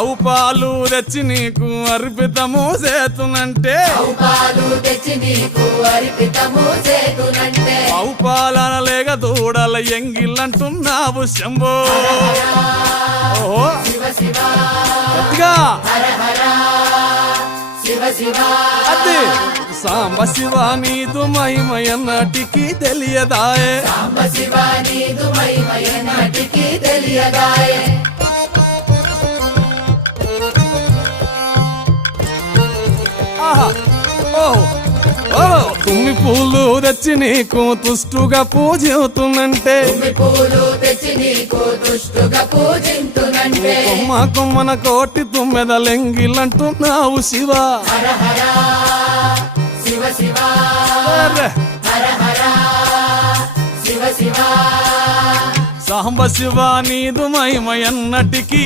ఆవు పాలు తెచ్చి నీకు అర్పితము చేతునంటే ఆవు పాలన లేక దూడల ఎంగిల్లంటున్నావు శంభో ఓహో గట్టిగా అది సాంబ శివ నీదు మహిమయన్నటికి తెలియదాయే ఆహా ఓహో తుమ్మి పూలు తెచ్చి నీకు తుష్టుగా పూజింతునంటే కొమ్మ కొమ్మన కోటి తుమ్మెదలెంగిలంటున్నావు శివ సాంబ శివ నీదు మహిమయన్నటికి